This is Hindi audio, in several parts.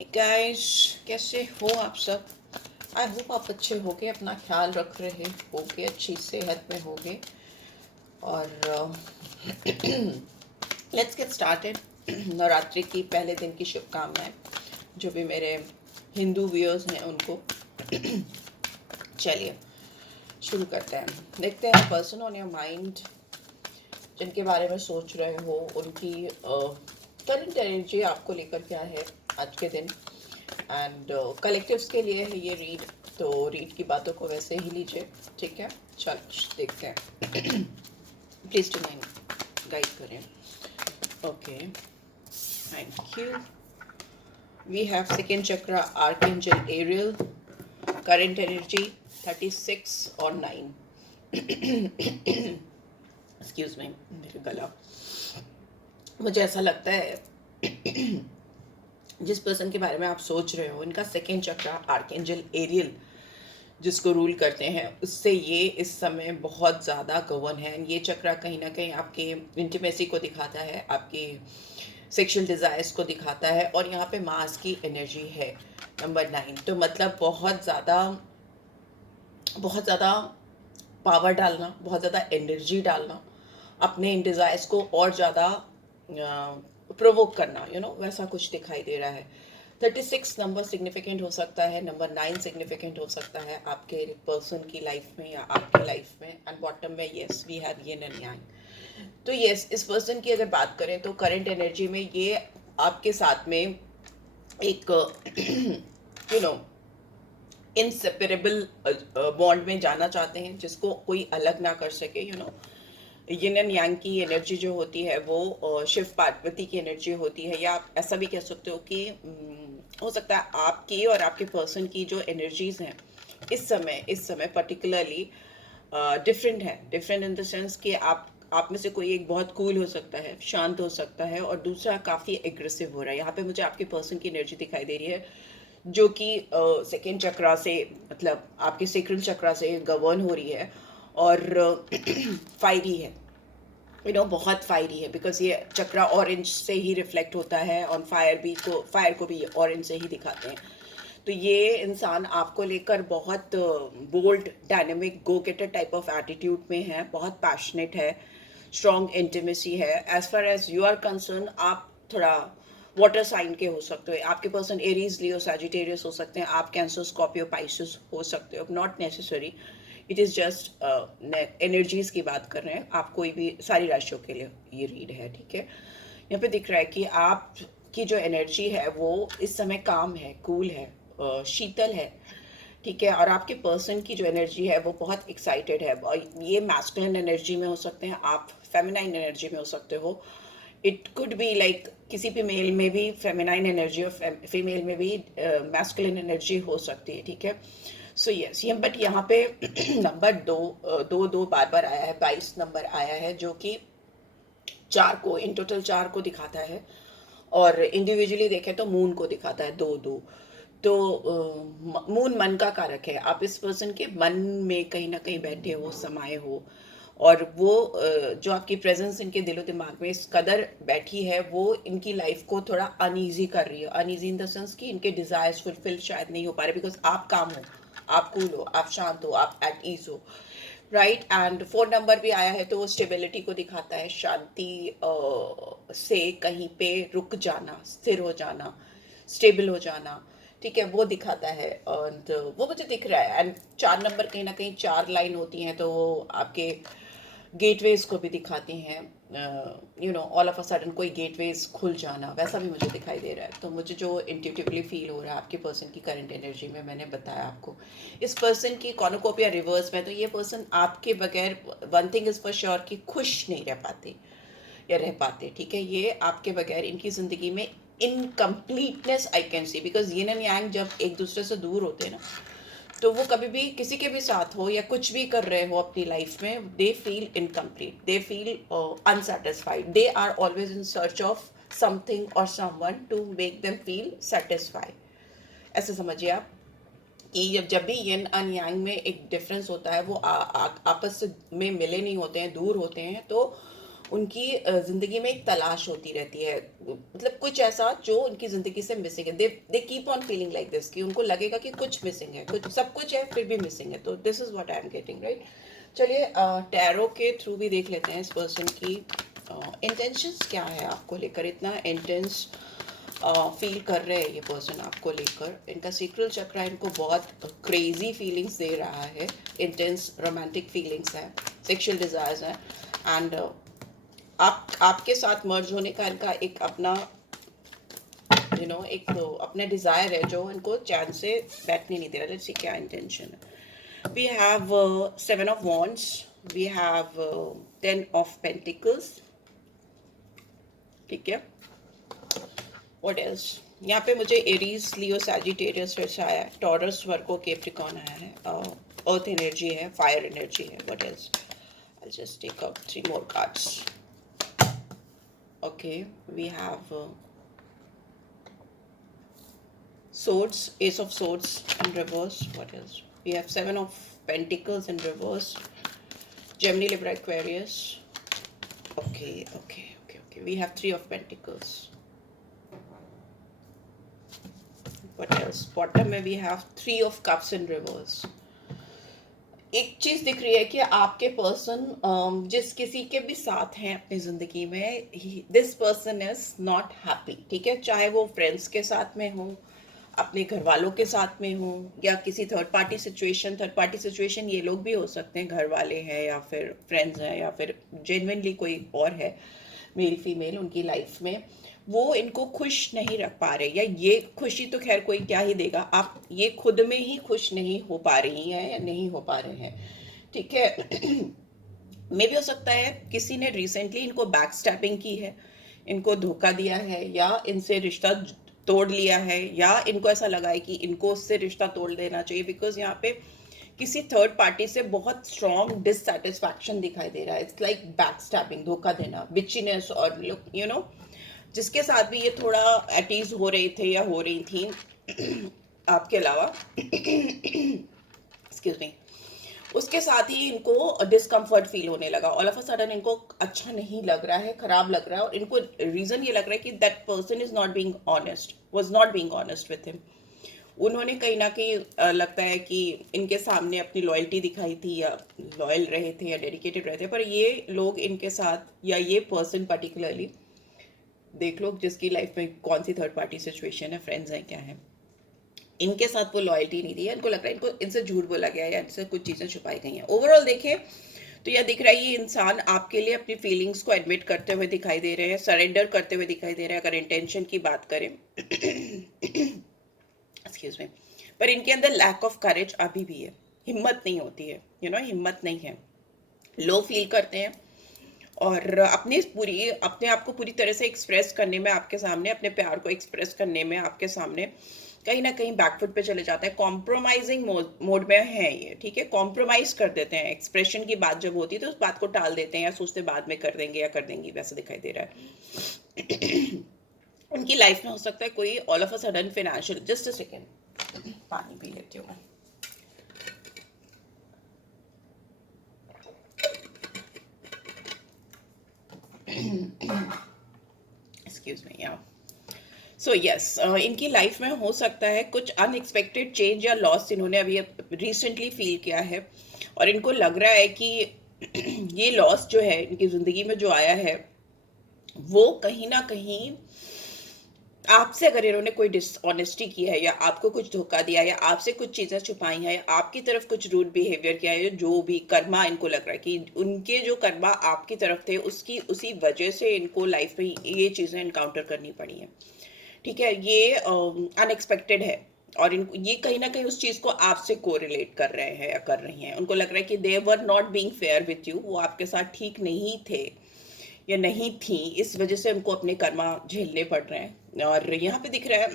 गाइस, कैसे हो आप सब। आई होप आप अच्छे होगे, अपना ख्याल रख रहे होगे, अच्छी सेहत में होगे। और लेट्स गेट स्टार्टेड। नवरात्रि की पहले दिन की शुभकामनाएं जो भी मेरे हिंदू व्यूअर्स हैं उनको। चलिए शुरू करते हैं। देखते हैं पर्सन ऑन योर माइंड जिनके बारे में सोच रहे हो उनकी करंट एनर्जी आपको लेकर क्या है आज के दिन। एंड कलेक्टिव्स के लिए है ये रीड, तो रीड की बातों को वैसे ही लीजिए, ठीक है। चल देखते हैं। प्लीज टू माइंड गाइड करें। Okay, thank you. We have second chakra archangel Ariel, current energy 36 और 9। एक्सक्यूज मी, मेरे गला। मुझे ऐसा लगता है जिस पर्सन के बारे में आप सोच रहे हो इनका सेकेंड चक्रा आर्कएंजल एरियल जिसको रूल करते हैं उससे ये इस समय बहुत ज़्यादा गवर्न है। ये चक्रा कहीं ना कहीं आपके इंटीमेसी को दिखाता है, आपकी सेक्सुअल डिज़ायर्स को दिखाता है, और यहाँ पे मास की एनर्जी है नंबर 9। तो मतलब बहुत ज़्यादा पावर डालना, बहुत ज़्यादा एनर्जी डालना, अपने इन डिज़ायर्स को और ज़्यादा प्रोवोक करना, वैसा कुछ दिखाई दे रहा है। 36 नंबर सिग्निफिकेंट हो सकता है, नंबर 9 सिग्निफिकेंट हो सकता है आपके पर्सन की लाइफ में या आपकी लाइफ में। एंड बॉटम में yes we have yin and yang. तो यस, इस पर्सन की अगर बात करें तो करंट एनर्जी में ये आपके साथ में एक यू नो इनसेपरेबल बॉन्ड में जाना चाहते हैं जिसको कोई अलग ना कर सके। यिन एंड यांग की एनर्जी जो होती है वो शिव पार्वती की एनर्जी होती है, या आप ऐसा भी कह सकते हो कि हो सकता है आपकी और आपके पर्सन की जो एनर्जीज हैं इस समय पर्टिकुलरली डिफरेंट है। डिफरेंट इन द सेंस कि आप में से कोई एक बहुत कूल हो सकता है, शांत हो सकता है, और दूसरा काफ़ी एग्रेसिव हो रहा है। यहाँ पे मुझे आपके पर्सन की एनर्जी दिखाई दे रही है जो कि सेकेंड चक्रा से, मतलब आपके सेक्रल चक्रा से गवर्न हो रही है, और फायरी है, बहुत फायरी है, बिकॉज ये चक्रा ऑरेंज से ही रिफ्लेक्ट होता है, और फायर को भी ऑरेंज से ही दिखाते हैं। तो ये इंसान आपको लेकर बहुत bold, dynamic, go getter type of attitude में है, बहुत पैशनेट है, स्ट्रॉन्ग इंटीमेसी है। As far as you are concerned, आप थोड़ा वाटर साइन के हो सकते हो, आपके पर्सन एरीज, लियो, सैजिटेरियस हो सकते हैं, आप कैंसर, स्कॉर्पियो, पाइसेस हो सकते हो, not necessary. It is just energies की बात कर रहे हैं, आप कोई भी सारी राशियों के लिए ये रीड है, ठीक है। यहाँ पे दिख रहा है कि आप की जो एनर्जी है वो इस समय काम है, कूल है, शीतल है, ठीक है। और आपके पर्सन की जो एनर्जी है वो बहुत एक्साइटेड है, और ये मैस्कुलिन एनर्जी में हो सकते हैं, आप फेमिनाइन एनर्जी में हो सकते हो। इट कुड बी लाइक किसी भी मेल में भी फेमिनाइन एनर्जी और फीमेल में भी मैस्कुलिन एनर्जी हो सकती है, ठीक है। सो यस, ये बट यहाँ पे नंबर दो बार बार आया है, 22 नंबर आया है, जो कि 4 को, इन टोटल 4 को दिखाता है, और इंडिविजुअली देखें तो मून को दिखाता है, दो दो। तो मून मन का कारक है, आप इस पर्सन के मन में कहीं ना कहीं बैठे हो, समाये हो, और वो जो आपकी प्रेजेंस इनके दिलो दिमाग में इस कदर बैठी है वो इनकी लाइफ को थोड़ा अनईजी कर रही है। अनईजी इन द सेंस कि इनके डिजायर्स फुलफिल शायद नहीं हो पा रहे, बिकॉज आप काम हो, आप कूल हो, आप शांत हो, आप एट ईज हो, राइट। एंड 4 नंबर भी आया है तो वो स्टेबिलिटी को दिखाता है, शांति से कहीं पे रुक जाना, स्थिर हो जाना, स्टेबल हो जाना, ठीक है, वो दिखाता है। और वो मुझे दिख रहा है। एंड 4 नंबर कहीं ना कहीं 4 लाइन होती हैं तो वो आपके गेटवेज को भी दिखाती हैं, ऑल ऑफ अ सडन कोई गेटवेज खुल जाना, वैसा भी मुझे दिखाई दे रहा है। तो मुझे जो इंट्यूटिवली फील हो रहा है आपके पर्सन की करंट एनर्जी में, मैंने बताया आपको। इस पर्सन की कॉर्नुकोपिया रिवर्स में, तो ये पर्सन आपके बगैर, one thing is for sure, कि खुश नहीं रह पाते या रह पाते, ठीक है। ये आपके बगैर इनकी ज़िंदगी में incompleteness I can see, because yin and यांग जब एक दूसरे से दूर होते हैं ना, तो वो कभी भी किसी के भी साथ हो या कुछ भी कर रहे हो अपनी लाइफ में, they feel incomplete, they feel unsatisfied, they are always in search of something और someone to make them feel satisfied. ऐसे समझिए आप कि जब भी यिन एंड यांग में एक डिफरेंस होता है, वो आपस में मिले नहीं होते हैं, दूर होते हैं, तो उनकी ज़िंदगी में एक तलाश होती रहती है, मतलब कुछ ऐसा जो उनकी ज़िंदगी से मिसिंग है। They keep on feeling like this, कि उनको लगेगा कि कुछ मिसिंग है, कुछ सब कुछ है फिर भी मिसिंग है। तो this is what I am getting, right. चलिए टैरो के थ्रू भी देख लेते हैं इस पर्सन की इंटेंशंस क्या है आपको लेकर। इतना इंटेंस फील कर रहे हैं ये पर्सन आपको लेकर। इनका सीक्रेट चक्र इनको बहुत क्रेजी फीलिंग्स दे रहा है, इंटेंस रोमांटिक फीलिंग्स है, सेक्सुअल डिजायर्स है, एंड आपके साथ मर्ज होने का इनका एक अपना एक अपना डिजायर है जो इनको चैन से बैठने नहीं दे रहा। लेट्स सी क्या इंटेंशन है। We have 7 of wands, we have 10 of pentacles, ठीक है। व्हाट एल्स, यहाँ पे मुझे एरीज, लियो, सैजिटेरियस फिर से आया है, टॉरस, वर्गो, कैप्रिकॉर्न आया है, अर्थ एनर्जी है, फायर एनर्जी है। What else, I just take up 3 more cards. Okay, we have swords, ace of swords in reverse. What else? We have 7 of pentacles in reverse, Gemini, Libra, Aquarius. Okay. We have 3 of pentacles. What else? Bottom में we have 3 of cups in reverse. एक चीज दिख रही है कि आपके पर्सन जिस किसी के भी साथ हैं अपनी जिंदगी में, this person is not happy, ठीक है। चाहे वो फ्रेंड्स के साथ में हो, अपने घर वालों के साथ में हो, या किसी थर्ड पार्टी सिचुएशन ये लोग भी हो सकते हैं, घर वाले हैं या फिर फ्रेंड्स हैं या फिर जेन्युइनली कोई और है, मेल फीमेल उनकी लाइफ में, वो इनको खुश नहीं रख पा रहे, या ये खुशी तो खैर कोई क्या ही देगा, आप ये खुद में ही खुश नहीं हो पा रही हैं या नहीं हो पा रहे हैं, ठीक है। मे भी हो सकता है किसी ने रिसेंटली इनको बैक स्टैपिंग की है, इनको धोखा दिया है, या इनसे रिश्ता तोड़ लिया है, या इनको ऐसा लगा है कि इनको उससे रिश्ता तोड़ देना चाहिए, बिकॉज यहाँ पे किसी थर्ड पार्टी से बहुत स्ट्रॉन्ग डिससेटिस्फैक्शन दिखाई दे रहा है। इट्स लाइक बैक स्टैपिंग, धोखा देना, बिचीनेस, और जिसके साथ भी ये थोड़ा एटीज हो रहे थे या हो रही थी आपके अलावा एक्सक्यूज मी, उसके साथ ही इनको डिस्कम्फर्ट फील होने लगा। ऑल ऑफ अ सडन इनको अच्छा नहीं लग रहा है, खराब लग रहा है, और इनको रीजन ये लग रहा है कि that person is not being honest, was not being honest with him. उन्होंने कहीं ना कहीं लगता है कि इनके सामने अपनी लॉयल्टी दिखाई थी, या लॉयल रहे थे, या डेडिकेटेड रहे थे, पर ये लोग इनके साथ, या ये पर्सन पर्टिकुलरली, देख लो जिसकी लाइफ में कौन सी थर्ड पार्टी सिचुएशन है, फ्रेंड्स हैं क्या है, इनके साथ वो लॉयल्टी नहीं दी है। इनको लग रहा है इनको इनसे झूठ बोला गया है, या इनसे कुछ चीज़ें छुपाई गई हैं। ओवरऑल देखें तो यह दिख रहा है ये इंसान आपके लिए अपनी फीलिंग्स को एडमिट करते हुए दिखाई दे रहे हैं, सरेंडर करते हुए दिखाई दे रहे हैं, अगर इंटेंशन की बात करें एक्सक्यूज मी। पर इनके अंदर लैक ऑफ करेज अभी भी है, हिम्मत नहीं होती है, हिम्मत नहीं है, लो फील करते हैं, और अपने आप को पूरी तरह से एक्सप्रेस करने में आपके सामने, अपने प्यार को एक्सप्रेस करने में आपके सामने कहीं ना कहीं बैकफुट पे चले जाते हैं, कॉम्प्रोमाइजिंग मोड में है ये, ठीक है। कॉम्प्रोमाइज कर देते हैं, एक्सप्रेशन की बात जब होती है तो उस बात को टाल देते हैं, या सोचते बाद में कर देंगे या कर देंगी, वैसा दिखाई दे रहा है। उनकी लाइफ में हो सकता है कोई all of a sudden financial, just a second पानी पी लेती हूँ मैं। एक्सक्यूज मी, या सो यस, इनकी लाइफ में हो सकता है कुछ अनएक्सपेक्टेड चेंज या लॉस इन्होंने अभी रिसेंटली फील किया है, और इनको लग रहा है कि ये लॉस जो है इनकी ज़िंदगी में जो आया है, वो कहीं ना कहीं आपसे, अगर इन्होंने कोई डिसऑनेस्टी की है, या आपको कुछ धोखा दिया, या आपसे कुछ चीज़ें छुपाई हैं, या आपकी तरफ कुछ रूड बिहेवियर किया है, जो भी कर्मा इनको लग रहा है कि उनके जो कर्मा आपकी तरफ थे, उसी वजह से इनको लाइफ में ये चीज़ें इनकाउंटर करनी पड़ी हैं, ठीक है। ये अनएक्सपेक्टेड है, और ये कहीं ना कहीं उस चीज़ को आपसे कोरिलेट कर रहे हैं या कर रही हैं। उनको लग रहा है कि they were not being fair with you, वो आपके साथ ठीक नहीं थे या नहीं थी, इस वजह से उनको अपने कर्मा झेलने पड़ रहे हैं। और यहाँ पे दिख रहा है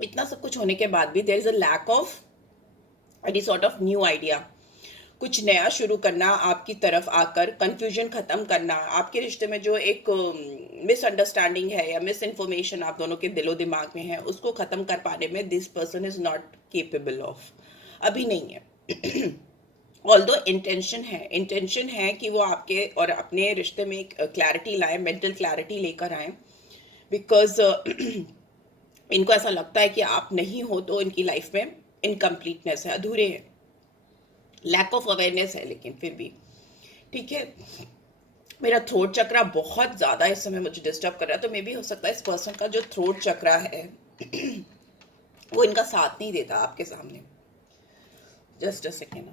इतना सब कुछ होने के बाद भी there is a lack of any sort of new idea, कुछ नया शुरू करना, आपकी तरफ आकर कंफ्यूजन खत्म करना, आपके रिश्ते में जो एक मिसअंडरस्टैंडिंग है या मिस इन्फॉर्मेशन आप दोनों के दिलो दिमाग में है, उसको खत्म कर पाने में this person is not capable of, अभी नहीं है। ऑल्दो इंटेंशन है कि वो आपके और अपने रिश्ते में एक क्लैरिटी लाए, मेंटल क्लैरिटी लेकर आए, बिकॉज इनको ऐसा लगता है कि आप नहीं हो तो इनकी लाइफ में इनकम्प्लीटनेस है, अधूरे हैं, लैक ऑफ अवेयरनेस है, लेकिन फिर भी ठीक है। मेरा थ्रोट चक्रा बहुत ज़्यादा इस समय मुझे डिस्टर्ब कर रहा है, तो मे भी हो सकता है इस पर्सन का जो थ्रोट चक्रा है वो इनका साथ नहीं देता आपके सामने। Just a second.